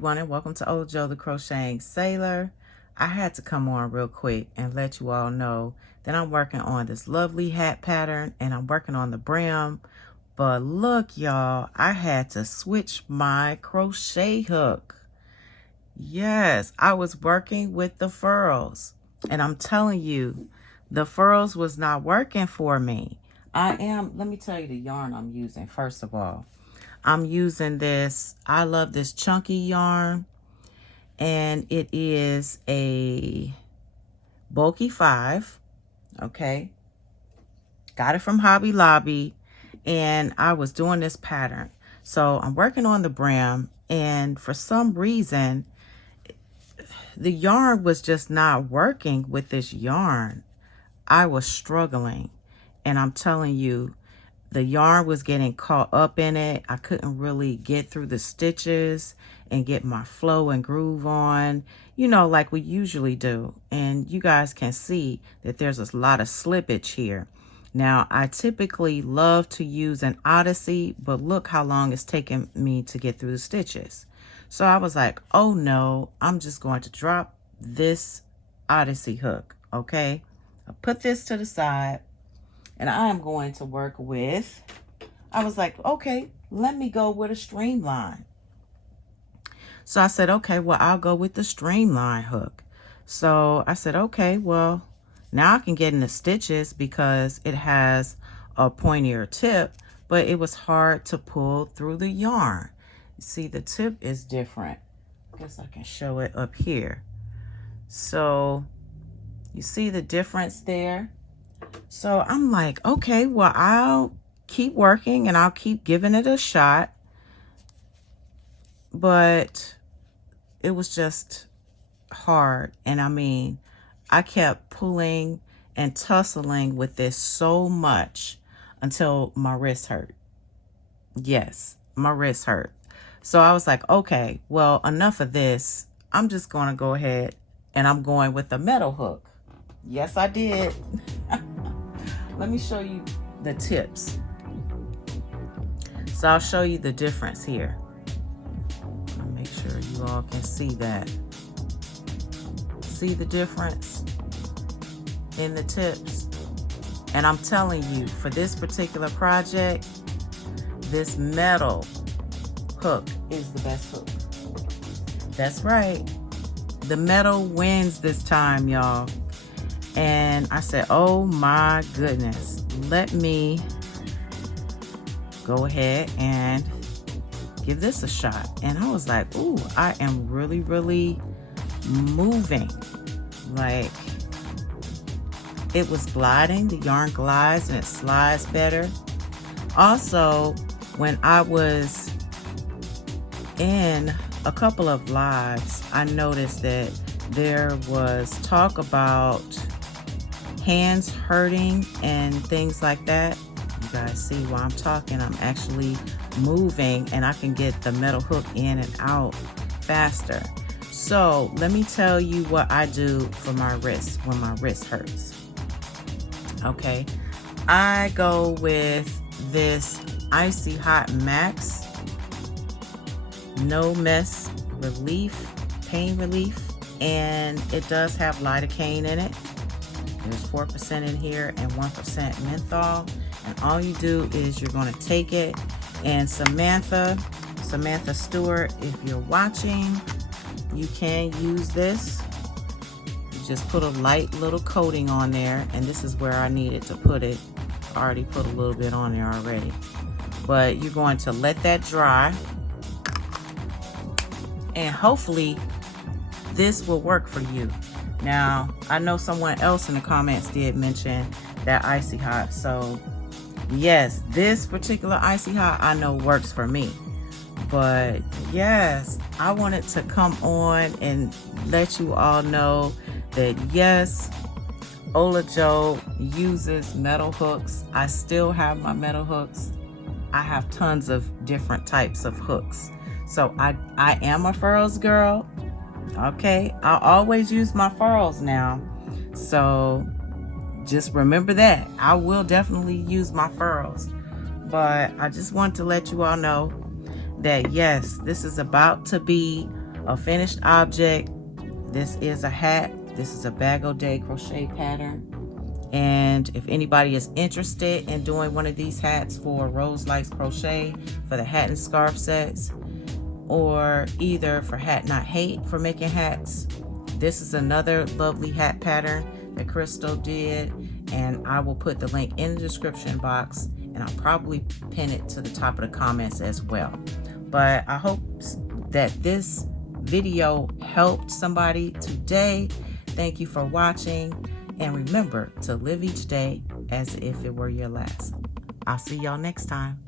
everyone, and welcome to Ojo the Crocheting Sailor. I had to come on real quick and let you all know that I'm working on this lovely hat pattern and I'm working on the brim. But look, y'all, I had to switch my crochet hook. Yes, I was working with the furls, and I'm telling you, the furls was not working for me. Let me tell you the yarn I'm using first of all. I'm using this, I love this chunky yarn, and it is a bulky 5, okay? Got it from Hobby Lobby, and I was doing this pattern. So I'm working on the brim, and for some reason, the yarn was just not working with this yarn. I was struggling, and I'm telling you, the yarn was getting caught up in it. I couldn't really get through the stitches and get my flow and groove on, you know, like we usually do. And you guys can see that there's a lot of slippage here. Now, I typically love to use an Odyssey, but look how long it's taken me to get through the stitches. So I was like, oh no, I'm just going to drop this Odyssey hook, okay? I put this to the side. And I am going to work with, I was like, okay, let me go with a Streamline. So I said, okay, well, I'll go with the Streamline hook. So I said, okay, well, now I can get in the stitches because it has a pointier tip, but it was hard to pull through the yarn. You see, the tip is different. I guess I can show it up here. So you see the difference there? So I'm like, okay, well, I'll keep working and I'll keep giving it a shot. But it was just hard. And I mean, I kept pulling and tussling with this so much until my wrist hurt. Yes, my wrist hurt. So I was like, okay, well, enough of this. I'm just going to go ahead and I'm going with the metal hook. Yes, I did. Let me show you the tips. So I'll show you the difference here. Make sure you all can see that. See the difference in the tips? And I'm telling you, for this particular project, this metal hook is the best hook. That's right. The metal wins this time, y'all. And I said, oh my goodness, let me go ahead and give this a shot. And I was like, ooh, I am really, really moving. Like, it was gliding. The yarn glides and it slides better. Also, when I was in a couple of lives, I noticed that there was talk about hands hurting and things like that. You guys see while I'm talking, I'm actually moving and I can get the metal hook in and out faster. So let me tell you what I do for my wrist when my wrist hurts. Okay, I go with this IcyHot Max No Mess Relief, Pain Relief, and it does have lidocaine in it. There's 4% in here and 1% menthol. And all you do is you're going to take it, and Samantha Stewart, if you're watching, you can use this. You just put a light little coating on there, and this is where I needed to put it. I already put a little bit on there already. But you're going to let that dry, and hopefully this will work for you. Now, I know someone else in the comments did mention that IcyHot. So, yes, this particular IcyHot I know works for me. But, yes, I wanted to come on and let you all know that, yes, Ola Joe uses metal hooks. I still have my metal hooks. I have tons of different types of hooks. So, I am a furls girl. Okay, I'll always use my furls now. So just remember that. I will definitely use my furls. But I just want to let you all know that yes, this is about to be a finished object. This is a hat. This is a bag o' day crochet pattern. And if anybody is interested in doing one of these hats for Roselikescrochet for the hat and scarf sets, or either for Hat Not Hate for making hats, this is another lovely hat pattern that Crystal did, and I will put the link in the description box, and I'll probably pin it to the top of the comments as well. But I hope that this video helped somebody today. Thank you for watching, and remember to live each day as if it were your last. I'll see y'all next time.